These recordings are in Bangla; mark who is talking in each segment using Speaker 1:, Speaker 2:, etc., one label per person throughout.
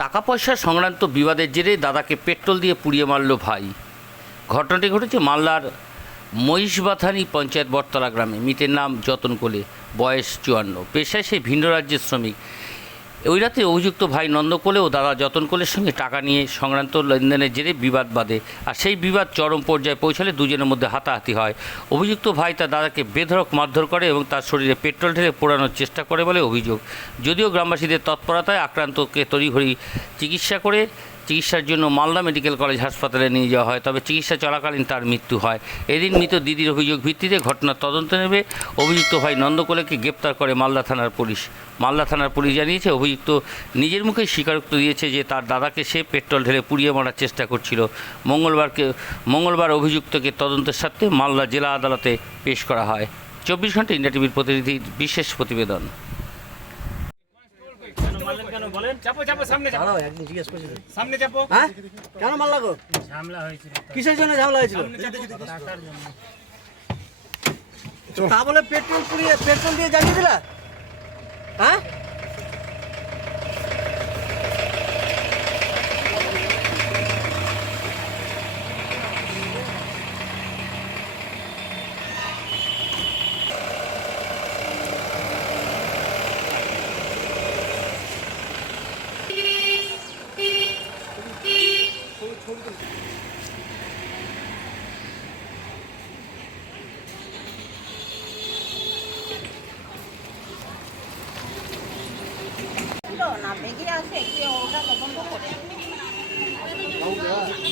Speaker 1: টাকা পয়সা সংক্রান্ত বিবাদের জেরে দাদাকে পেট্রোল দিয়ে পুড়িয়ে মারল ভাই। ঘটনাটি ঘটেছে মালদার মহিষবাথানি পঞ্চায়েত বটতলা গ্রামে। মৃতের নাম যতন কোলে, বয়স চুয়ান্ন। পেশায় সে ভিন্ন রাজ্যের শ্রমিক। ওই রাতে অভিযুক্ত ভাই নন্দকোলে ও দাদা যতন কোলের সঙ্গে টাকা নিয়ে সংক্রান্ত লেনদেনের জেরে বিবাদ বাঁধে। আর সেই বিবাদ চরম পর্যায়ে পৌঁছালে দুজনের মধ্যে হাতাহাতি হয়। অভিযুক্ত ভাই তার দাদাকে বেধরক মারধর করে এবং তার শরীরে পেট্রোল ঢেলে পোড়ানোর চেষ্টা করে বলে অভিযোগ। যদিও গ্রামবাসীদের তৎপরতায় আক্রান্তকে তড়িঘড়ি চিকিৎসা করে চিকিৎসার জন্য মালদা মেডিকেল কলেজ হাসপাতালে নিয়ে যাওয়া হয়, তবে চিকিৎসা চলাকালীন তার মৃত্যু হয়। এদিন মৃত দিদির অভিযোগ ভিত্তিতে ঘটনার তদন্ত নেবে। অভিযুক্ত ভাই নন্দকোলেকে গ্রেপ্তার করে মালদা থানার পুলিশ। মালদা থানার পুলিশ জানিয়েছে, অভিযুক্ত নিজের মুখে স্বীকারোক্তি দিয়েছে যে তার দাদাকে সে পেট্রোল ঢেলে পুড়িয়ে মারার চেষ্টা করছিল। মঙ্গলবারকে, মঙ্গলবার অভিযুক্তকে তদন্তের স্বার্থে মালদা জেলা আদালতে পেশ করা হয়। চব্বিশ ঘণ্টা ইন্ডিয়া টিভির প্রতিনিধির বিশেষ প্রতিবেদন
Speaker 2: কেন মারলেন কেন বলেন চাপো চাপো সামনে চাপো।
Speaker 3: একদিন জিজ্ঞেস করছি।
Speaker 2: সামনে চাপো।
Speaker 3: হ্যাঁ? কেন মারলা গো?
Speaker 2: ঝামেলা হয়েছিল
Speaker 3: কিসের জন্য ঝামেলা হয়েছিল?
Speaker 2: টাকার জন্য
Speaker 3: তা বলে পেট্রোল পুড়িয়ে পেট্রোল দিয়ে জ্বালিয়ে দিলা? হ্যাঁ
Speaker 4: ছিল না বেরিয়ে আসে কে ওটা তদন্ত করে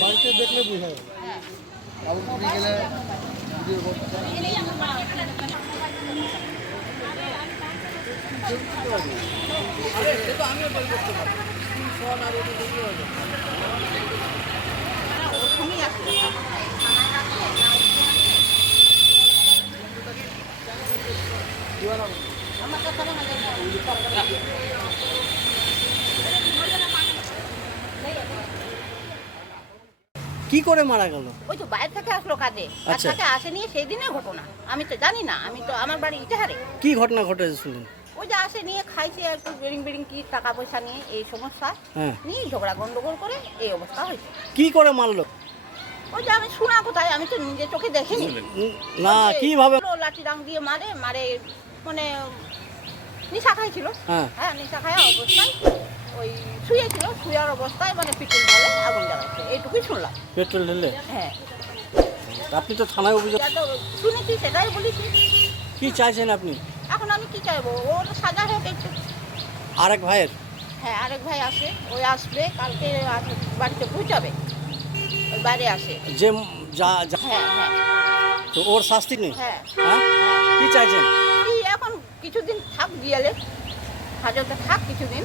Speaker 3: বাড়িতে দেখলে বুঝা
Speaker 4: হ্যাঁ ওখানেই আসলো
Speaker 3: কি করে মারা গেল?
Speaker 4: ওই তো বাইরে থেকে আসলো কাজে কাজ
Speaker 3: আচ্ছা।
Speaker 4: থেকে আসেনি সেই দিনের ঘটনা। আমি তো জানি না আমি তো আমার বাড়ি ইটাহারে।
Speaker 3: কি ঘটনা ঘটেছে শুনুন।
Speaker 4: ওই যে আসে নিয়ে খাইছে একটু বেরিং বেরিং কি টাকা পয়সা নিয়ে এই সমস্যা।
Speaker 3: হ্যাঁ।
Speaker 4: নিয়ে ঝগড়া গন্ডগোল করে এই অবস্থা হয়েছে।
Speaker 3: কি করে মারলো?
Speaker 4: ওই যে আমি শোনা কোথায় আমি তো নিজের চোখে দেখিনি।
Speaker 3: না কীভাবে?
Speaker 4: লাঠি ডাং দিয়ে মারে মারে মানে নিশা খাইছিল।
Speaker 3: হ্যাঁ।
Speaker 4: হ্যাঁ নিশা খাওয়া অবস্থায়। ওই শুয়েছিল শুয়ার অবস্থায় মানে পিটুল ঢালে আগুন জ্বালাচ্ছে। এইটুকুই শুনলাম।
Speaker 3: পেট্রোল ঢেলে?
Speaker 4: হ্যাঁ।
Speaker 3: আপনি তো থানায় অভিযোগ
Speaker 4: যা তো শুনেছি সেটাই বলেছি।
Speaker 3: কি চাইছেন আপনি?
Speaker 4: এখন আমি কি চাইব? ওর সাজা হোক একটু।
Speaker 3: আরেক ভাইয়ের?
Speaker 4: হ্যাঁ আরেক ভাই আসে। ওই আসবে কালকে আস- বাড়িতে পৌঁছাবে। ওই বাইরে আসে।
Speaker 3: যে যা যা-
Speaker 4: হ্যাঁ হ্যাঁ।
Speaker 3: তো ওর শাস্তি নেই?
Speaker 4: হ্যাঁ।
Speaker 3: হ্যাঁ? কি চাইছেন?
Speaker 4: কি এখন কিছুদিন থাক গিয়ালে হাজতে থাক কিছুদিন।